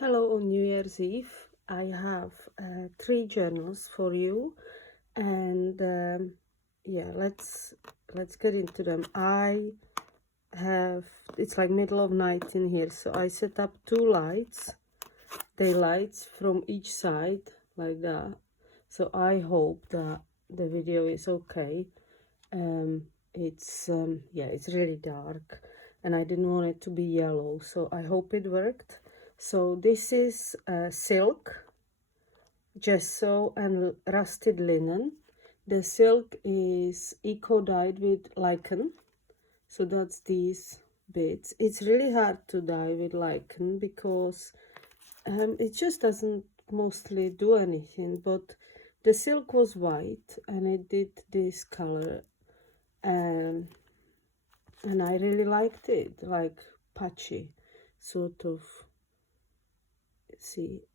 Hello on New Year's Eve. I have three journals for you, and yeah, let's get into them. I have it's like middle of night in here, so I set up two lights, daylights from each side like that. So I hope that the video is okay. It's really dark, and I didn't want it to be yellow, so I hope it worked. So this is silk, gesso, and rusted linen. The silk is eco-dyed with lichen, so that's these bits. It's really hard to dye with lichen because it just doesn't mostly do anything, but the silk was white and it did this color, um, and I really liked it, like patchy sort of, see,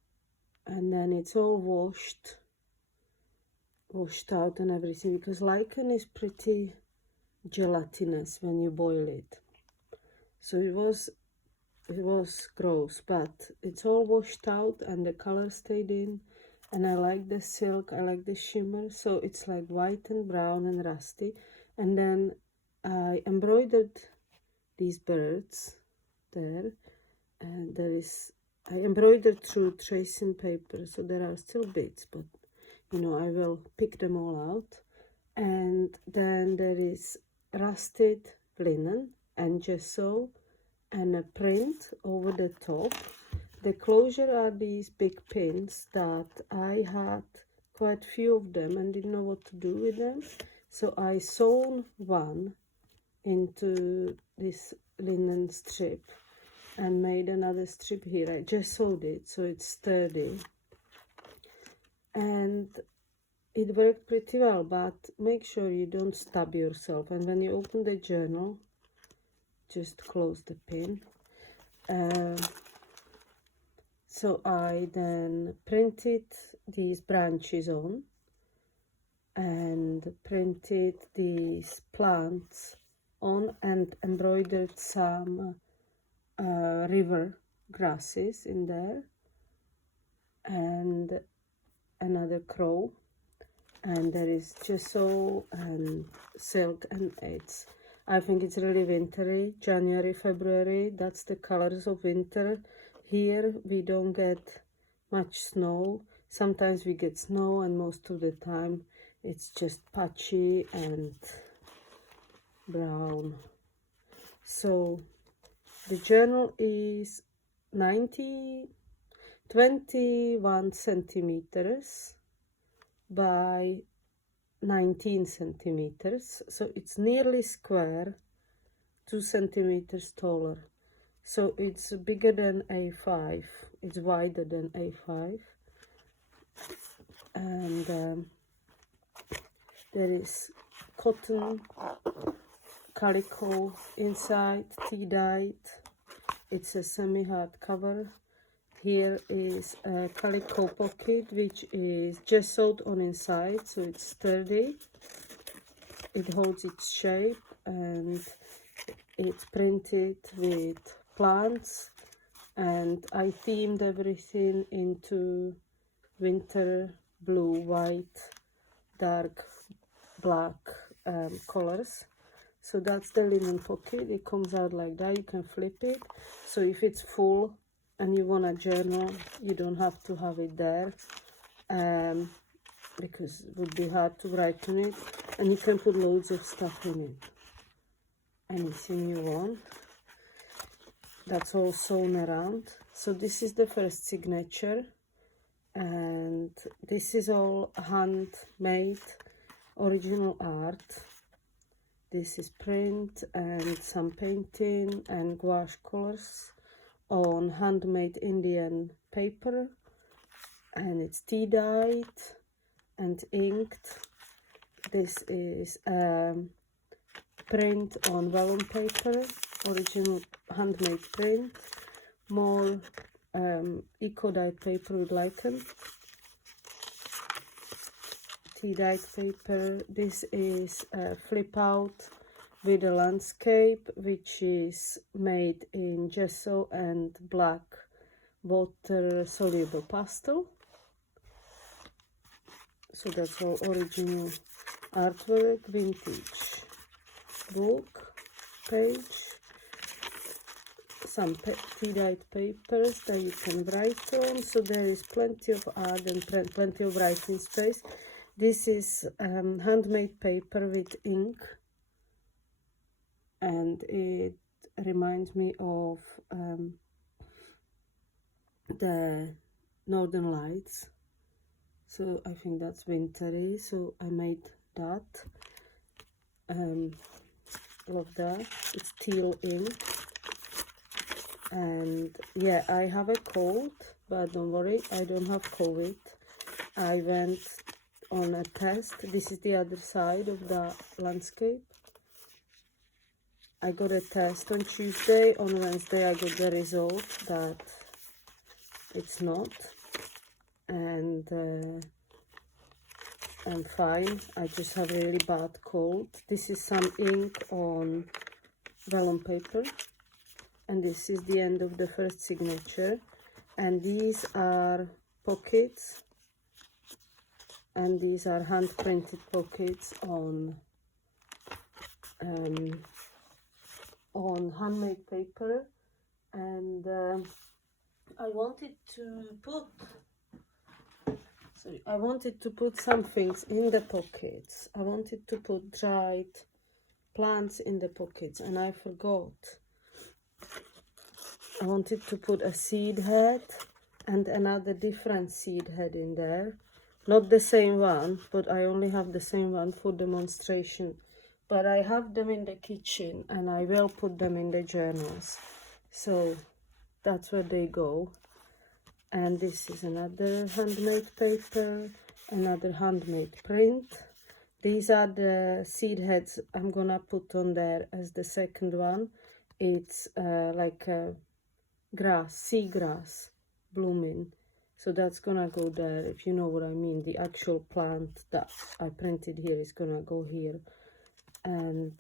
and then it's all washed out and everything, because lichen is pretty gelatinous when you boil it. So it was gross, but it's all washed out and the color stayed in, and I like the silk, I like the shimmer, so it's like white and brown and rusty. And then I embroidered these birds there, and I embroidered through tracing paper, so there are still bits, but I will pick them all out. And then there is rusted linen and gesso and a print over the top. The closure are these big pins that I had quite few of them and didn't know what to do with them. So I sewn one into this linen strip and made another strip here. I just sewed it so it's sturdy, and it worked pretty well, but make sure you don't stab yourself. And when you open the journal, just close the pin. So I then printed these branches on and printed these plants on and embroidered some river grasses in there and another crow, and there is gesso and silk, and I think it's really wintry. January, February, that's the colors of winter. Here we don't get much snow. Sometimes we get snow, and most of the time it's just patchy and brown. So the journal is 21 centimeters by 19 centimeters, so it's nearly square, 2 centimeters taller, so it's bigger than A5, it's wider than A5. And there is cotton calico inside, tea dyed. It's a semi-hard cover. Here is a calico pocket, which is gessoed on inside, so it's sturdy. It holds its shape, and it's printed with plants, and I themed everything into winter blue, white, dark black colors. So that's the linen pocket. It comes out like that. You can flip it, so if it's full and you want a journal, you don't have to have it there, because it would be hard to write on it, and you can put loads of stuff in it, anything you want. That's all sewn around. So this is the first signature, and this is all handmade original art. This is print and some painting and gouache colors on handmade Indian paper, and it's tea dyed and inked. This is print on vellum paper, original handmade print, more eco-dyed paper with lichen, tea dyed paper. This is a flip out with a landscape, which is made in gesso and black water soluble pastel. So that's all original artwork, vintage book page, some tea-dyed papers that you can write on. So there is plenty of art and plenty of writing space. This is handmade paper with ink, and it reminds me of the Northern Lights. So I think that's wintry, so I made that. Love that. It's teal ink. And yeah, I have a cold, but don't worry, I don't have COVID. I went on a test. This is the other side of the landscape. I got a test on Tuesday. On Wednesday I got the result that it's not, and I'm fine. I just have really bad cold. This is some ink on vellum paper, and this is the end of the first signature. And these are pockets, and these are hand printed pockets on handmade paper. And I wanted to put some things in the pockets. I wanted to put dried plants in the pockets, and I forgot. I wanted to put a seed head and another different seed head in there. Not the same one, but I only have the same one for demonstration. But I have them in the kitchen, and I will put them in the journals. So that's where they go. And this is another handmade paper, another handmade print. These are the seed heads I'm gonna put on there as the second one. It's like a grass, seagrass blooming. So that's gonna go there, if you know what I mean. The actual plant that I printed here is gonna go here. And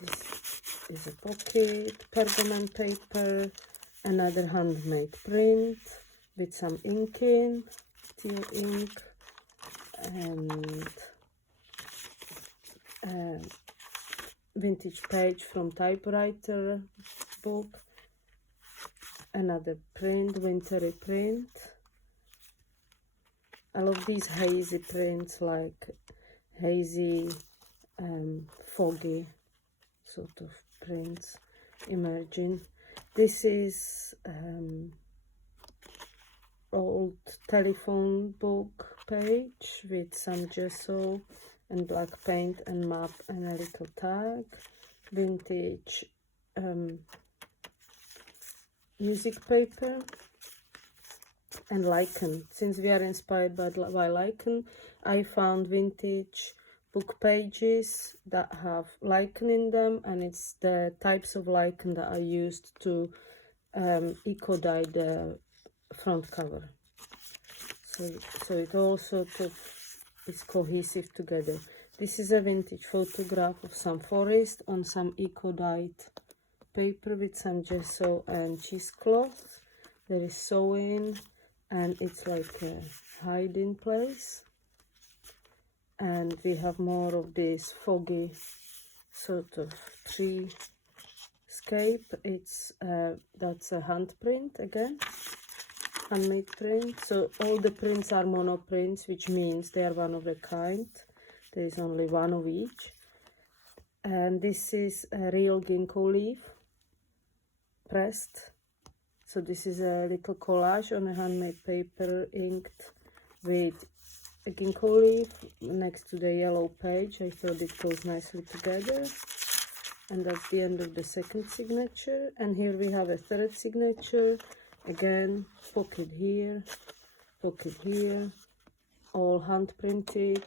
this is a pocket, pergament paper, another handmade print with some ink in, teal ink, and vintage page from typewriter book, another print, wintry print. I love these hazy prints, like hazy, foggy sort of prints emerging. This is old telephone book page with some gesso and black paint and map and a little tag. Vintage music paper and lichen. Since we are inspired by lichen, I found vintage book pages that have lichen in them, and it's the types of lichen that I used to eco dye the front cover. So it all sort of is cohesive together. This is a vintage photograph of some forest on some eco dyed paper with some gesso and cheesecloth. There is sewing, and it's like a hiding place. And we have more of this foggy sort of treescape. It's that's a hand print again, handmade print. So all the prints are monoprints, which means they are one of a kind. There is only one of each. And this is a real ginkgo leaf pressed. So this is a little collage on a handmade paper inked with a ginkgo leaf next to the yellow page. I thought it goes nicely together. And that's the end of the second signature. And here we have a third signature. Again, pocket here, all hand printed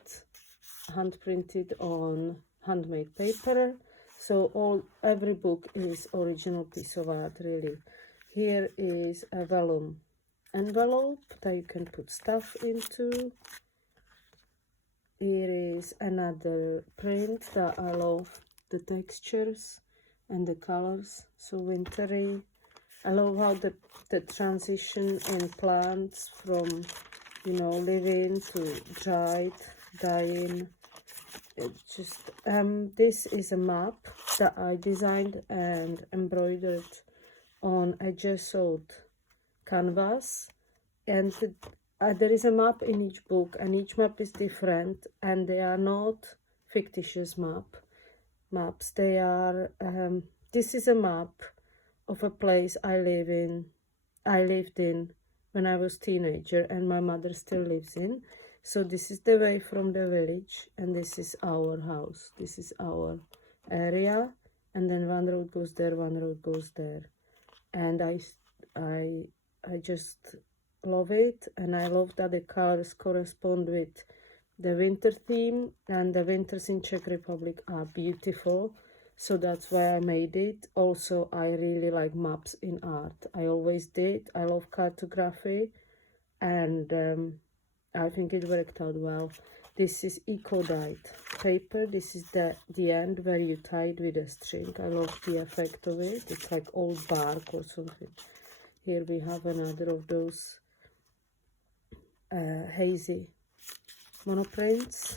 on handmade paper. So every book is original piece of art, really. Here is a vellum envelope that you can put stuff into. Here is another print that I love the textures and the colors, so wintry. I love how the transition in plants from, you know, living to dried, dying. It just, this is a map that I designed and embroidered on a gessoed canvas, and there is a map in each book, and each map is different, and they are not fictitious maps. They are, this is a map of a place I lived in when I was teenager, and my mother still lives in. So this is the way from the village, and this is our house. This is our area, and then one road goes there, one road goes there, and I just love it, and I love that the colors correspond with the winter theme, and the winters in Czech Republic are beautiful, so that's why I made it. Also, I really like maps in art. I always did. I love cartography, and I think it worked out well. This is eco-dyed paper. This is the end where you tie it with a string. I love the effect of it. It's like old bark or something. Here we have another of those hazy monoprints.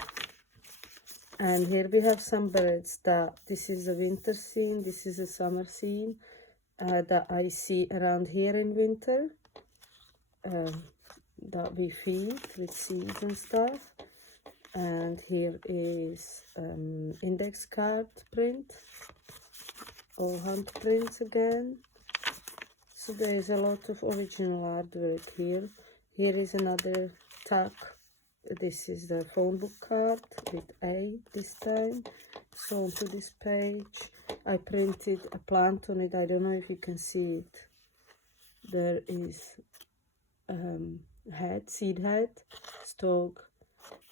And here we have some birds. This is a winter scene, this is a summer scene that I see around here in winter, that we feed with seeds and stuff. And here is index card print, all hand prints again. So there is a lot of original artwork here. Here is another tag. This is the phone book card with A this time. So onto this page, I printed a plant on it. I don't know if you can see it. There is head, seed head, stalk.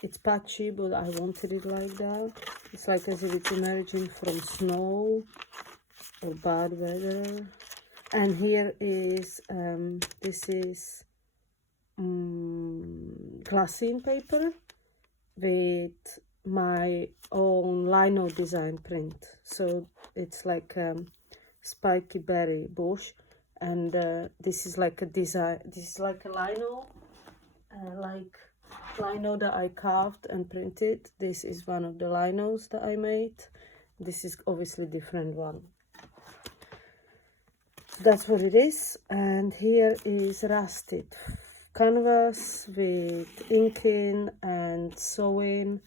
It's patchy, but I wanted it like that. It's like as if it's emerging from snow or bad weather. And here is, this is glassine paper with my own lino design print. So it's like spiky berry bush, and this is like a design. This is like a lino, lino that I carved and printed. This is one of the linos that I made. This is obviously different one. So that's what it is. And here is rusted canvas with inking and sewing,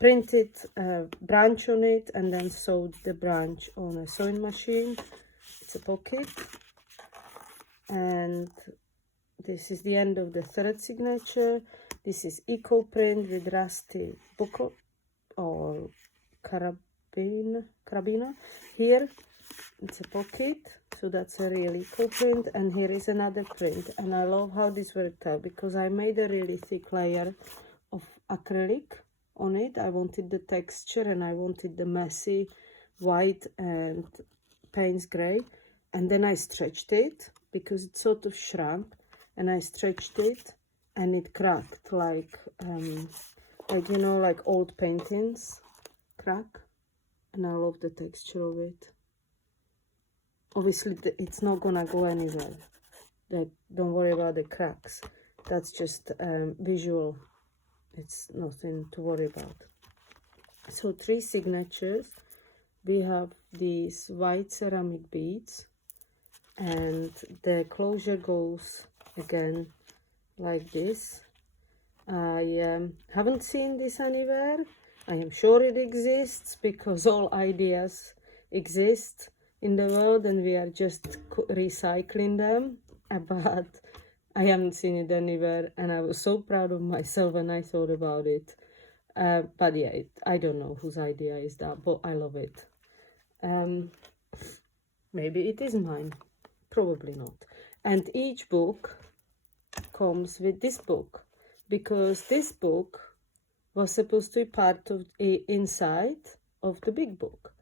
printed a branch on it and then sewed the branch on a sewing machine. It's a pocket, and this is the end of the third signature. This is eco print with rusty buckle or carabiner. Here it's a pocket, so that's a real eco print, and here is another print. And I love how this worked out because I made a really thick layer of acrylic on it. I wanted the texture and I wanted the messy white and Payne's gray, and then I stretched it because it sort of shrunk, and I stretched it and it cracked like you know, like old paintings crack, and I love the texture of it. Obviously it's not gonna go anywhere. Don't worry about the cracks. That's just visual. It's nothing to worry about. So 3 signatures. We have these white ceramic beads, and the closure goes again like this. I haven't seen this anywhere. I am sure it exists because all ideas exist in the world and we are just recycling them, but I haven't seen it anywhere, and I was so proud of myself when I thought about it. But yeah, I don't know whose idea is that, but I love it. Maybe it is mine, probably not. And each book comes with this book, because this book was supposed to be part of the inside of the big book,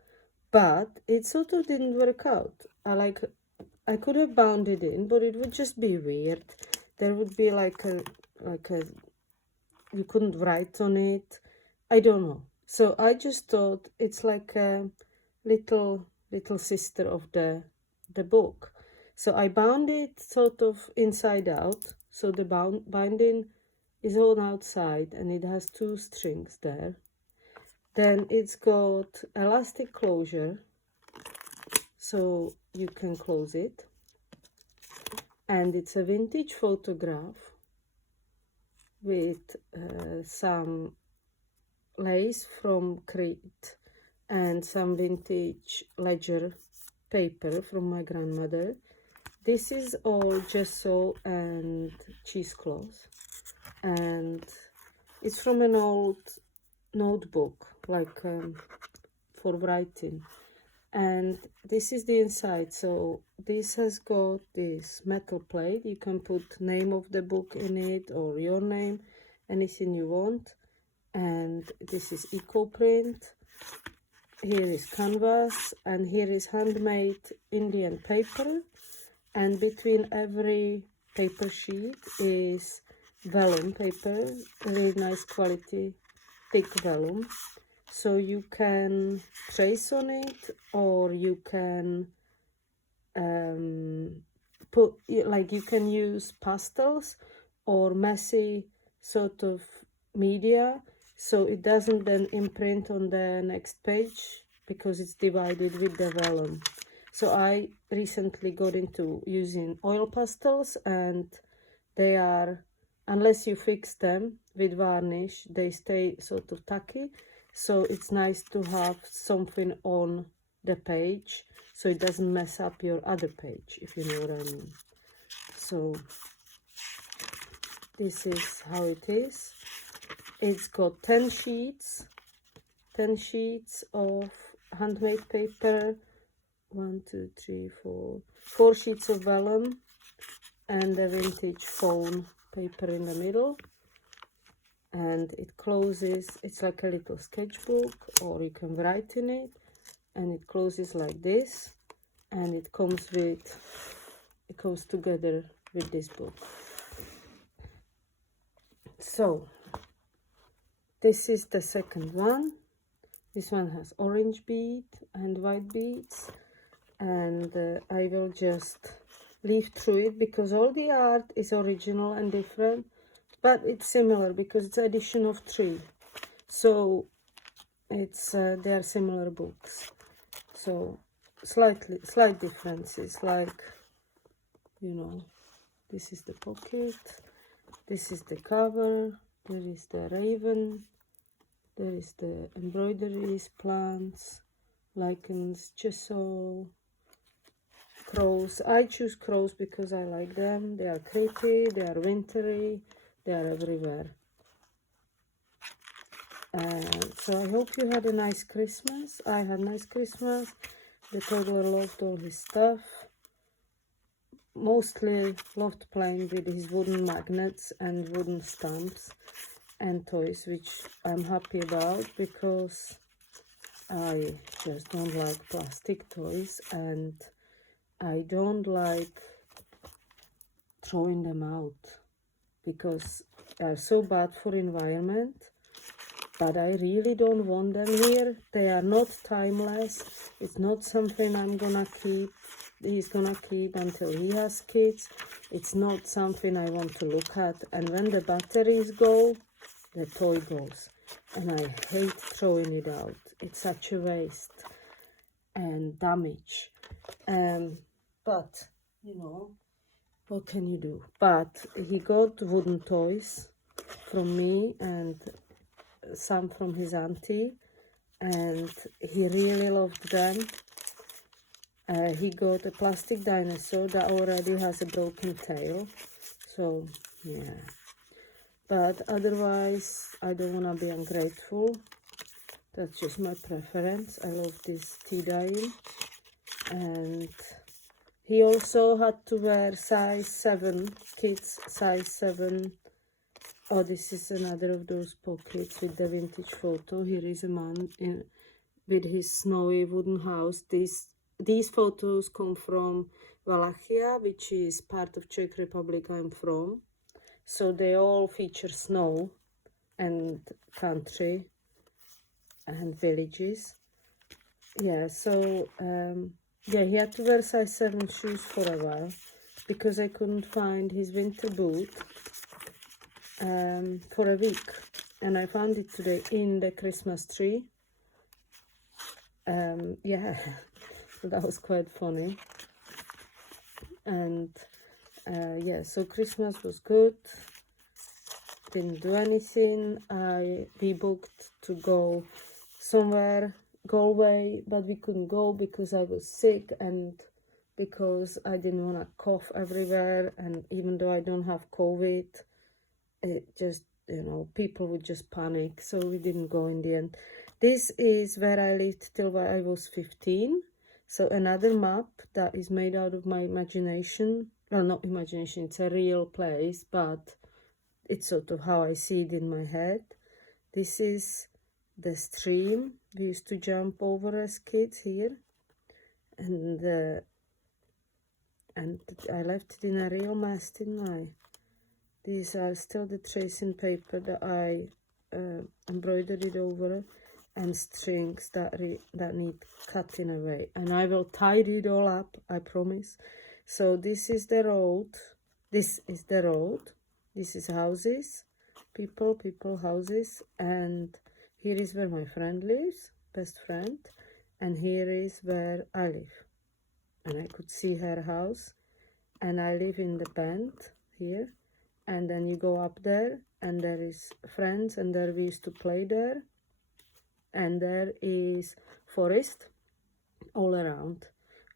but it sort of didn't work out. I could have bound it in, but it would just be weird. There would be like a you couldn't write on it. I don't know. So I just thought it's like a little sister of the book. So I bound it sort of inside out, so the binding is on outside and it has 2 strings there. Then it's got elastic closure, so you can close it. And it's a vintage photograph with some lace from Crete and some vintage ledger paper from my grandmother. This is all gesso and cheesecloth, and it's from an old notebook, like for writing. And this is the inside. So this has got this metal plate. You can put name of the book in it or your name, anything you want. And this is eco print. Here is canvas, and here is handmade Indian paper, and between every paper sheet is vellum paper, really nice quality, thick vellum. So you can trace on it, or you can put, like, you can use pastels or messy sort of media, so it doesn't then imprint on the next page because it's divided with the vellum. So I recently got into using oil pastels, and they are, unless you fix them with varnish, they stay sort of tacky. So it's nice to have something on the page so it doesn't mess up your other page, if you know what I mean. So this is how it is. It's got 10 sheets of handmade paper, 1, 2, 3, 4 sheets of vellum, and a vintage phone paper in the middle. And it closes, it's like a little sketchbook, or you can write in it, and it closes like this, and it comes together with this book. So this is the second one. This one has orange bead and white beads, and I will just leaf through it because all the art is original and different, but it's similar because it's edition of 3, so it's they are similar books. So slight differences, like, you know, this is the pocket, this is the cover, there is the raven, there is the embroideries, plants, lichens, gesso, crows. I choose crows because I like them. They are creepy, they are wintry, they are everywhere. So I hope you had a nice Christmas. I had a nice Christmas. The toddler loved all his stuff. Mostly loved playing with his wooden magnets and wooden stamps and toys, which I'm happy about because I just don't like plastic toys, and I don't like throwing them out because they're so bad for environment. But I really don't want them here. They are not timeless. It's not something I'm gonna keep. He's gonna keep until he has kids. It's not something I want to look at. And when the batteries go, the toy goes. And I hate throwing it out. It's such a waste and damage. But, you know, what can you do? But he got wooden toys from me and some from his auntie, and he really loved them. He got a plastic dinosaur that already has a broken tail, so yeah. But otherwise, I don't want to be ungrateful. That's just my preference. I love this tea dyeing. And he also had to wear size 7, kids size 7. Oh, this is another of those pockets with the vintage photo. Here is a man with his snowy wooden house. These photos come from Wallachia, which is part of Czech Republic I'm from. So they all feature snow and country and villages. Yeah, so Yeah, he had to wear size 7 shoes for a while because I couldn't find his winter boot for a week. And I found it today in the Christmas tree. Yeah, that was quite funny. And yeah, so Christmas was good. Didn't do anything. We booked to go somewhere, Galway, but we couldn't go because I was sick and because I didn't want to cough everywhere. And even though I don't have COVID, it just, you know, people would just panic. So we didn't go in the end. This is where I lived till I was 15. So another map that is made out of my imagination. Well, not imagination, it's a real place, but it's sort of how I see it in my head. This is the stream we used to jump over as kids here. And I left it in a real mess, didn't I? These are still the tracing paper that I embroidered it over, and strings that need cutting away. And I will tidy it all up, I promise. So this is the road. This is the road. This is houses, people, houses. And here is where my friend lives, best friend. And here is where I live. And I could see her house. And I live in the bend here. And then you go up there and there is friends, and there we used to play there. And there is forest all around.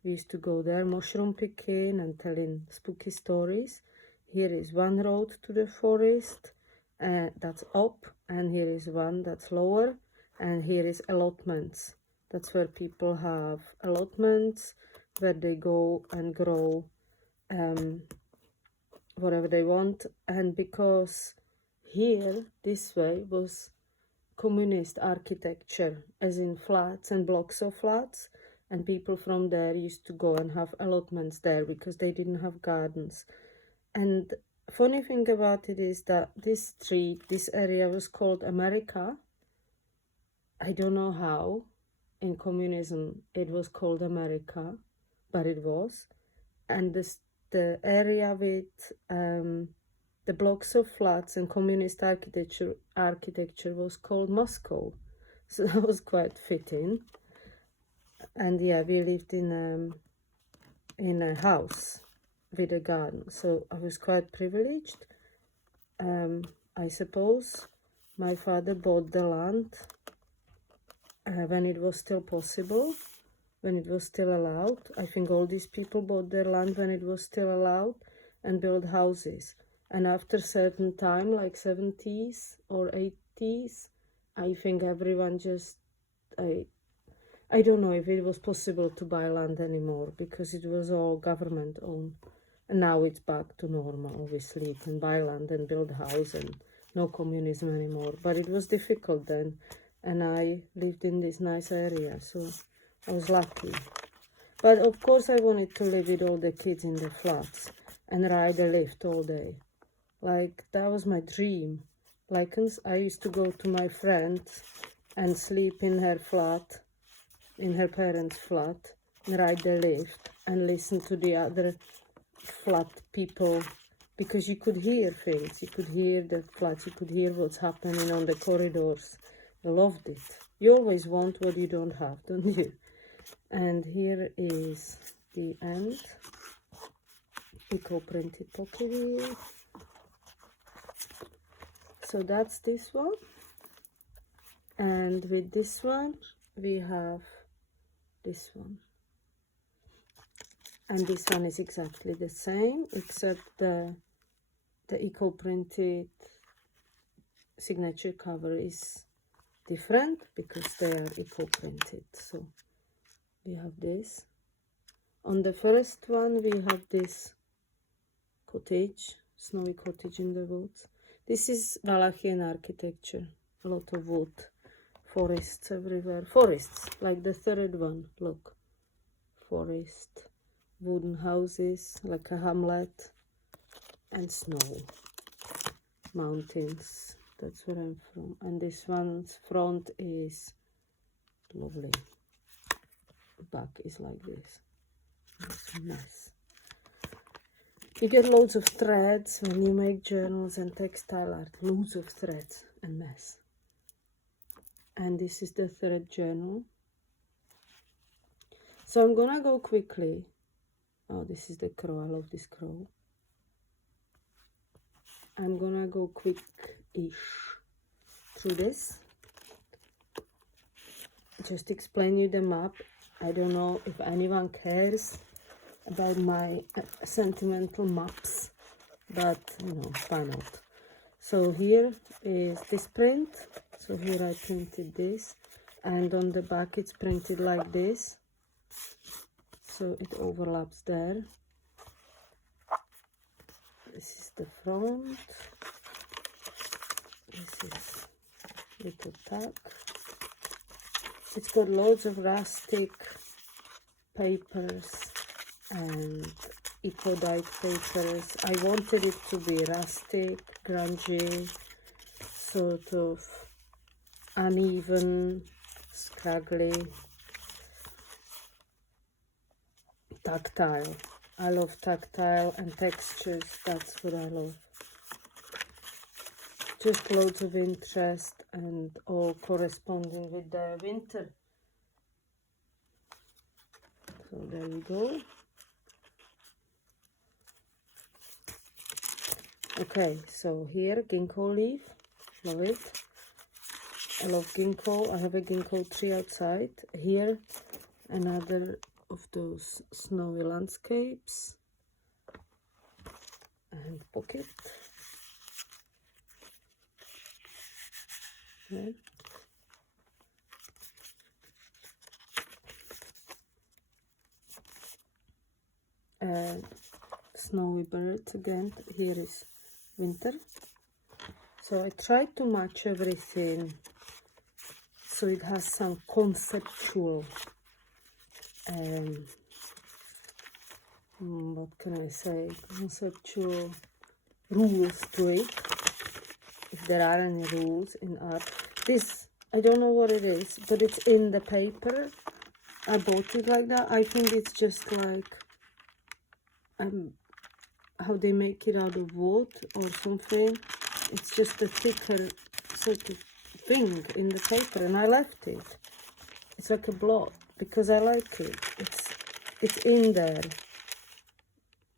We used to go there mushroom picking and telling spooky stories. Here is one road to the forest, that's up, and here is one that's lower, and here is allotments. That's where people have allotments where they go and grow whatever they want. And because here, this way, was communist architecture, as in flats and blocks of flats, and people from there used to go and have allotments there because they didn't have gardens. And funny thing about it is that this street, this area was called America. I don't know how in communism it was called America, but it was. And the area with the blocks of flats and communist architecture was called Moscow. So that was quite fitting. And yeah, we lived in a house with a garden, so I was quite privileged. I suppose my father bought the land when it was still possible, when it was still allowed. I think all these people bought their land when it was still allowed and built houses. And after certain time, like 70s or 80s, I think everyone just, I don't know if it was possible to buy land anymore because it was all government owned. And now it's back to normal, obviously. You can buy land and build a house and no communism anymore. But it was difficult then. And I lived in this nice area, so I was lucky. But of course I wanted to live with all the kids in the flats and ride a lift all day. Like, that was my dream. Like, I used to go to my friend and sleep in her flat, in her parents' flat, and ride the lift and listen to the other flat people, because you could hear things. You could hear the flats, you could hear what's happening on the corridors. I loved it. You always want what you don't have, don't you? And here is the end. Eco-printed pocket wheel. So that's this one. And with this one, we have this one. And this one is exactly the same, except the eco-printed signature cover is different because they are eco-printed. So we have this. On the first one, we have this cottage, snowy cottage in the woods. This is Wallachian architecture, a lot of wood, forests everywhere. Forests, like the third one, look. Forest, wooden houses, like a hamlet, and snow. Mountains, that's where I'm from. And this one's front is lovely. Back is like this. It's a mess. You get loads of threads when you make journals and textile art. Loads of threads and mess. And this is the thread journal. So I'm gonna go quickly. Oh, this is the crow. I love this crow. I'm gonna go quick-ish through this. Just explain you the map. I don't know if anyone cares about my sentimental maps, but you know, why not? So here is this print. So here I printed this, and on the back it's printed like this, so it overlaps there. This is the front. This is little tag. It's got loads of rustic papers and eco-dyed papers. I wanted it to be rustic, grungy, sort of uneven, scraggly, tactile. I love tactile and textures, that's what I love. Just loads of interest and all corresponding with the winter. So there you go. Okay, so here ginkgo leaf, love it. I love ginkgo. I have a ginkgo tree outside. Here another of those snowy landscapes and pocket. Okay. Snowy birds again. Here is winter. So I tried to match everything so it has some conceptual what can I say, conceptual rules to it, if there are any rules in art. This, I don't know what it is, but it's in the paper. I bought it like that. I think it's just like how they make it out of wood or something. It's just a thicker sort of thing in the paper, and I left it. It's like a block because I like it. It's in there.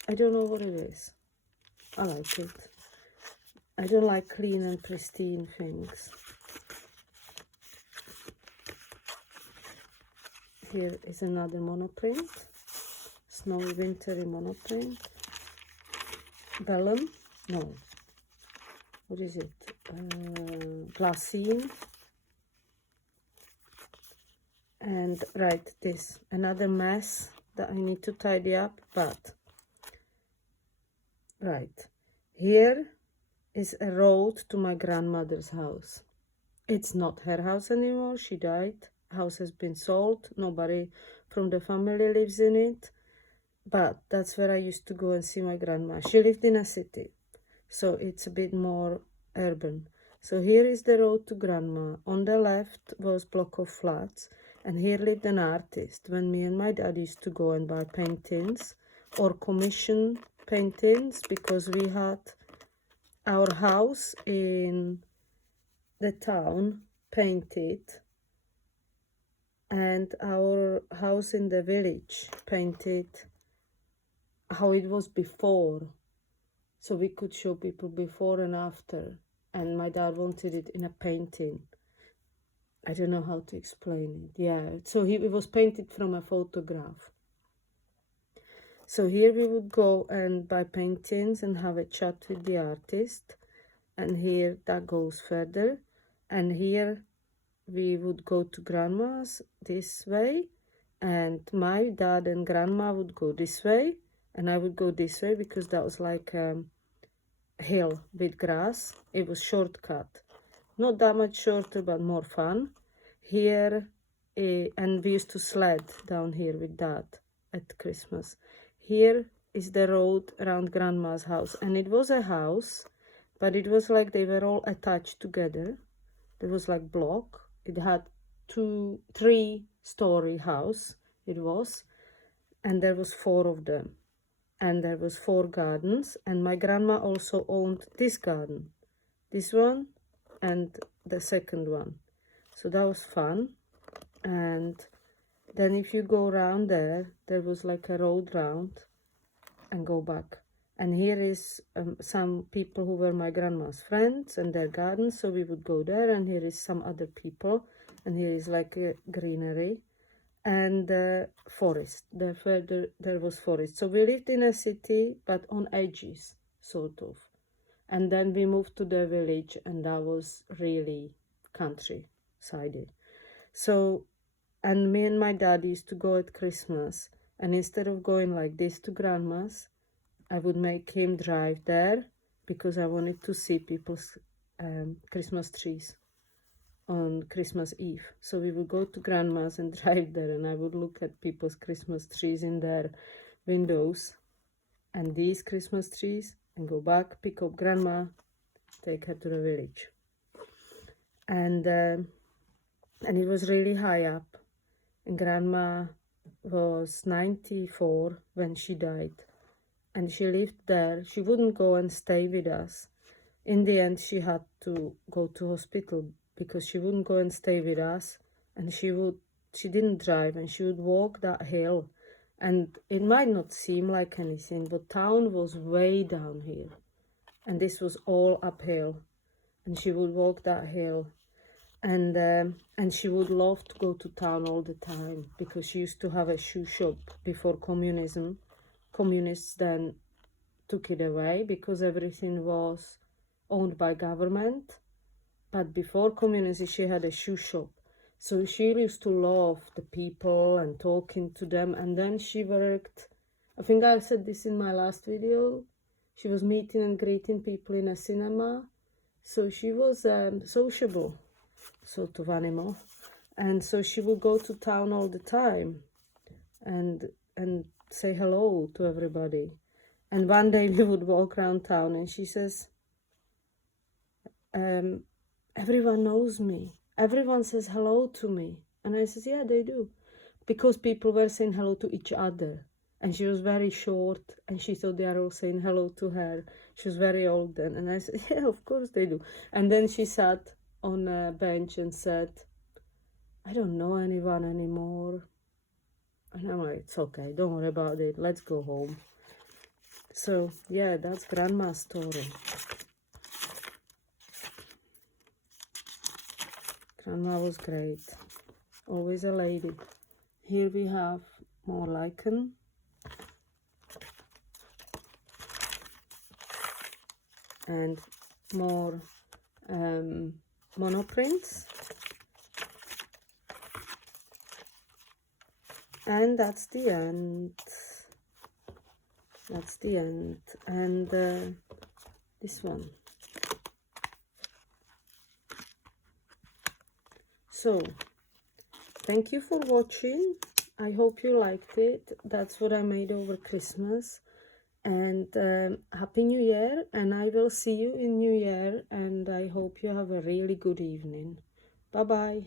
I don't know what it is. I like it. I don't like clean and pristine things. Here is another monoprint. Snowy wintry monoprint. Vellum. No. What is it? Glassine. And right, this. Another mess that I need to tidy up, but right. Here is a road to my grandmother's house. It's not her house anymore. She died. House has been sold. Nobody from the family lives in it. But that's where I used to go and see my grandma. She lived in a city, so it's a bit more urban. So here is the road to grandma. On the left was block of flats, and here lived an artist. When me and my dad used to go and buy paintings or commission paintings, because we had our house in the town painted and our house in the village painted how it was before, so we could show people before and after. And my dad wanted it in a painting. I don't know how to explain it. Yeah, so it was painted from a photograph. So here we would go and buy paintings and have a chat with the artist. And here that goes further. And here we would go to grandma's this way. And my dad and grandma would go this way. And I would go this way because that was like a hill with grass. It was shortcut. Not that much shorter, but more fun. Here, and we used to sled down here with Dad at Christmas. Here is the road around grandma's house. And it was a house, but it was like they were all attached together. There was like block. It had 3-story house. It was. and there was 4 of them, and there was 4 gardens, and my grandma also owned this garden, this one and the second one. So that was fun. And then if you go around there was like a road round and go back. And here is some people who were my grandma's friends and their gardens, so we would go there. And here is some other people, and here is like a greenery and forest. There further there was forest. So we lived in a city, but on edges, sort of. And then we moved to the village, and that was really countryside. So, and me and my dad used to go at Christmas, and instead of going like this to grandma's, I would make him drive there because I wanted to see people's Christmas trees on Christmas Eve. So we would go to grandma's and drive there, and I would look at people's Christmas trees in their windows and these Christmas trees, and go back, pick up grandma, take her to the village. And it was really high up, and grandma was 94 when she died, and she lived there. She wouldn't go and stay with us. In the end, she had to go to hospital because she wouldn't go and stay with us, and she didn't drive, and she would walk that hill. And it might not seem like anything, but town was way down here, and this was all uphill, and she would walk that hill. And she would love to go to town all the time because she used to have a shoe shop before communism. Communists then took it away because everything was owned by government. But before communism, she had a shoe shop. So she used to love the people and talking to them. And then she worked, I think I said this in my last video, she was meeting and greeting people in a cinema. So she was sociable sort of animal. And so she would go to town all the time and say hello to everybody. And one day we would walk around town, and she says, everyone knows me. Everyone says hello to me. And I says, yeah, they do. Because people were saying hello to each other. And she was very short, and she thought they are all saying hello to her. She was very old then. And I said, yeah, of course they do. And then she sat on a bench and said, I don't know anyone anymore. And I'm like, it's okay, don't worry about it, let's go home. So yeah, that's grandma's story. Grandma was great, always a lady. Here we have more lichen. And more monoprints. And that's the end. That's the end. And this one. So, thank you for watching. I hope you liked it. That's what I made over Christmas. And Happy New Year, and I will see you in New Year, and I hope you have a really good evening. Bye bye.